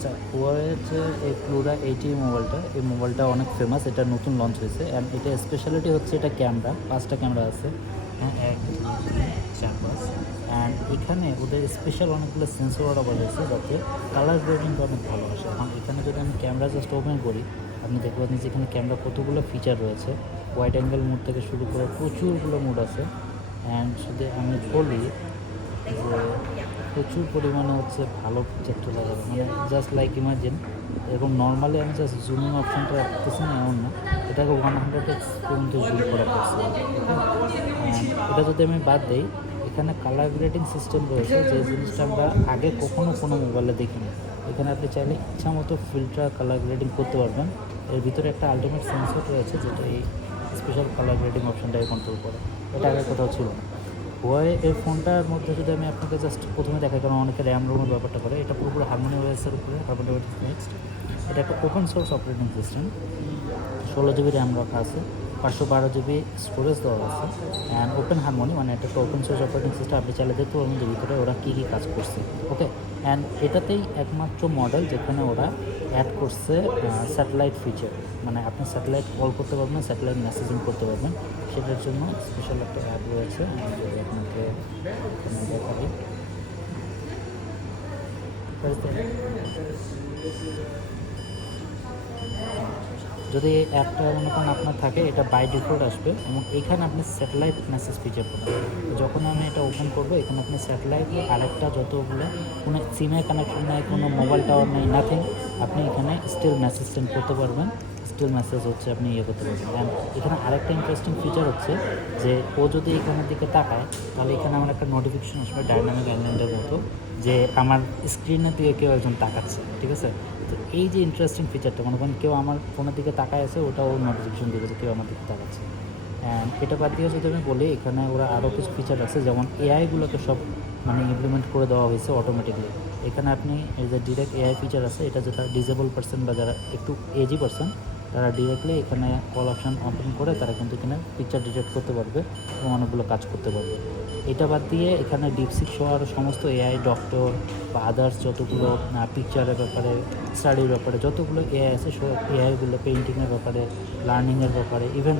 আচ্ছা হুয়াওয়ের যে এই প্লুরা এইটি মোবাইলটা, এই মোবাইলটা অনেক ফেমাস এটা নতুন লঞ্চ হয়েছে। অ্যান্ড এটা স্পেশালিটি হচ্ছে এটা ক্যামেরা পাঁচটা ক্যামেরা আছে। হ্যাঁ চার, পাঁচ। অ্যান্ড এখানে ওদের স্পেশাল অনেকগুলো সেন্সর অর্ডার করা হয়েছে যাতে কালার গ্রেডিংটা অনেক ভালো আসে। এখন এখানে যদি আমি ক্যামেরা জাস্ট ওপেন করি, আপনি দেখতে পাচ্ছেন যে এখানে ক্যামেরা কতগুলো ফিচার রয়েছে। ওয়াইড অ্যাঙ্গেল মুড থেকে শুরু করে প্রচুরগুলো মুড আছে। অ্যান্ড যদি আমি বলি যে প্রচুর পরিমাণে হচ্ছে ভালো পিকচার চলে যাবে। মানে জাস্ট লাইক ইমাজিন এরকম নর্মালি আমি জাস্ট জুমিং অপশনটা রাখতেছি না, এমন না। এটাকে ওয়ান হান্ড্রেড এক্স পর্যন্ত জুম করা পড়ছে এটা যদি আমি বাদ দিই, এখানে কালার গ্রেডিং সিস্টেম রয়েছে, যে জিনিসটা আমরা আগে কখনো কোনো মোবাইলে দেখিনি। এখানে আপনি চাইলে ইচ্ছা মতো ফিল্টার কালার গ্রেডিং করতে পারবেন। এর ভিতরে একটা আলটিমেট সেন্সর রয়েছে, যেটা এই স্পেশাল কালার গ্রেডিং অপশনটাকে কন্ট্রোল করে। এটা আগে কোথাও ছিল না। হুয়াওয়ে এর ফোনটার মধ্যে যদি আমি আপনাকে জাস্ট প্রথমে দেখাই, কারণ অনেকে র্যাম রোমের ব্যাপারটা করে, এটা পুরোপুরি হারমোনি ওয়েসের উপরে হারমোনি ওয়েস নেক্সট এটা একটা ওপেন সোর্স অপারেটিং সিস্টেম ষোলো জিবি র্যাম রাখা আছে। পাঁচশো বারো জিবি স্টোরেজ দেওয়া আছে। অ্যান্ড ওপেন হারমোনি মানে এটা একটা ওপেন সোর্স অপারেটিং সিস্টেম আপনি চাইলে দেখতে পারবেন যে ভিতরে ওরা কী কী কাজ করছে। ওকে অ্যান্ড এটাতেই একমাত্র মডেল যেখানে ওরা অ্যাড করছে স্যাটেলাইট ফিচার মানে আপনি স্যাটেলাইট কল করতে পারবেন স্যাটেলাইট মেসেজিং করতে পারবেন। সেটার জন্য স্পেশাল একটা অ্যাপ রয়েছে। আপনাকে দেখাবি যদি এই অ্যাপটা মনে করেন আপনার থাকে, এটা বাই ডিফল্ট আসবে এবং এখানে আপনি স্যাটেলাইট মেসেজ ফিচার পাবেন। যখন আমি এটা ওপেন করব, এখানে আপনি স্যাটেলাইট আরেকটা যতগুলো, কোনো সিমের কানেকশন নেই, কোনো মোবাইল টাওয়ার নেই নাথিং আপনি এখানে স্টিল মেসেজ সেন্ড করতে পারবেন। স্টিল মেসেজ হচ্ছে, আপনি ইয়ে করতে পারবেন। অ্যান্ড এখানে আরেকটা ইন্টারেস্টিং ফিচার হচ্ছে যে, ও যদি এখানের দিকে তাকায়, তাহলে এখানে আমার একটা নোটিফিকেশন আসবে ডায়নামিক আইল্যান্ডের মতো, যে আমার স্ক্রিনের দিকে কেউ একজন তাকাচ্ছে, ঠিক আছে? তো এই যে ইন্টারেস্টিং ফিচারটা মনে করেন কেউ আমার ফোনের দিকে তাকায় আছে, ওটা ওর নোটিফিকেশন দেবে যে কেউ আমার দিকে তাকাচ্ছে। অ্যান্ড এটা বাদ দিয়ে যদি আমি বলি, এখানে ওরা আরও কিছু ফিচার আছে, যেমন এআইগুলোকে সব মানে ইমপ্লিমেন্ট করে দেওয়া হয়েছে অটোমেটিকলি এখানে আপনি যে ডিরেক্ট এআই ফিচার আছে, এটা যেটা ডিজেবল পার্সন বা যারা একটু এজি পার্সন তারা ডিরেক্টলি এখানে কল অপশান ওপেন করে তারা কিন্তু এখানে পিকচার ডিটেক্ট করতে পারবে এবং অনেকগুলো কাজ করতে পারবে। এটা বাদ দিয়ে এখানে ডিপসিক সহ আরও সমস্ত এআই ডক্টর বা আদার্স যতগুলো পিকচারের ব্যাপারে স্টাডির ব্যাপারে যতগুলো এআই আছে, সব এআইগুলো পেন্টিংয়ের ব্যাপারে লার্নিংয়ের ব্যাপারে ইভেন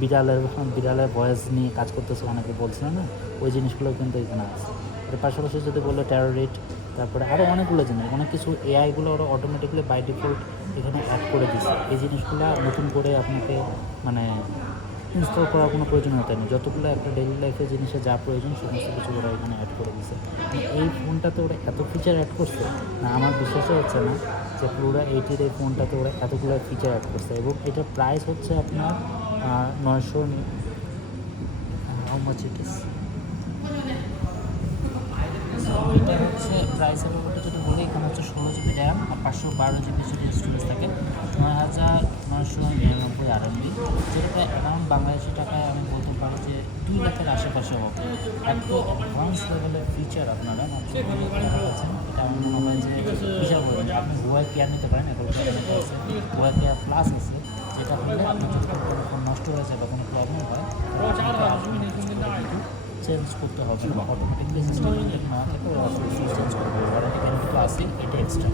বিড়ালের বিড়ালের ভয়েস নিয়ে কাজ করতেছে অনেকে বলছিল না ওই জিনিসগুলো কিন্তু এখানে আছে। এর পাশাপাশি যদি বলল ট্যারোরিট তারপরে আরও অনেকগুলো জিনিস, অনেক কিছু এআইগুলো ওরা অটোমেটিকলি বাই ডিফল্ট এখানে অ্যাড করে দিচ্ছে এই জিনিসগুলো নতুন করে আপনাকে মানে ইনস্টল করার কোনো প্রয়োজনীয়তা নেই। যতগুলো একটা ডেইলি লাইফে জিনিসে যা প্রয়োজন সমস্ত কিছু ওরা এখানে অ্যাড করে দিচ্ছে মানে এই ফোনটাতে ওরা এত ফিচার অ্যাড করছে, না আমার বিশ্বাসই হচ্ছে না যে পুরো এইটির এই ফোনটাতে ওরা এতগুলো ফিচার অ্যাড করছে। এবং এটার প্রাইস হচ্ছে আপনার নয়শো হাউ মাচ এটা হচ্ছে প্রাইসের ব্যাপারটা যদি বলি, এখানে হচ্ছে ষোলো জিবি র্যাম আর পাঁচশো বারো জিবি যদি স্টোরেজ থাকে, নয় হাজার নয়শো নিরানব্বই আরএমবি যেটা প্রায় অ্যারাউন্ড বাংলাদেশি টাকায় আমি বলতে পারি যে দুই লাখের আশেপাশে হবে। এত অ্যাডভান্স লেভেলের ফিচার আপনারা পাচ্ছেন এটা আমার মনে হয় যে বিশাল বড় আপনি গোয়া কেয়ার নিতে পারেন এখন গোয়া কেয়ার প্লাস আছে, যেটা হলে আপনার নষ্ট হয়ে যায় বা কোনো প্রবলেম হয় চেঞ্জ করতে হবে বা অটোমেটিকলি সিস্টেম ইনটেক না থাকে ওরা অবশ্যই চেঞ্জ করবে। ওয়ারেন্টি গ্যারান্টি তো আছেই এটা এক্সট্রা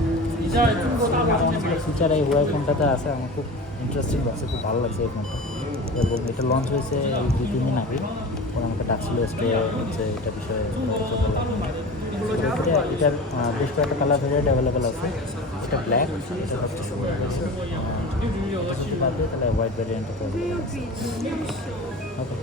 অনেকগুলো ফিচার এই ওয়াই ফোনটাতে আছে আমার খুব ইন্টারেস্টিং লাগছে খুব ভালো লাগছে এই ফোনটা এবং এটা লঞ্চ হয়েছে এই দুই তিন দিন আগে। ওরা আমাকে ডাকছিল স্টোরে হচ্ছে এটা বিষয়ে কোনো কিছু বললাম না। তো এটা এটার আহ, বেশ কয়েকটা কালার ভেরিয়েন্ট অ্যাভেলেবেল আছে। এটা ব্ল্যাক এটা সবচেয়ে সুন্দর হয়েছে আর এটা যদি বাদ দিই তাহলে হোয়াইট ভ্যারিয়েন্টটা ওকে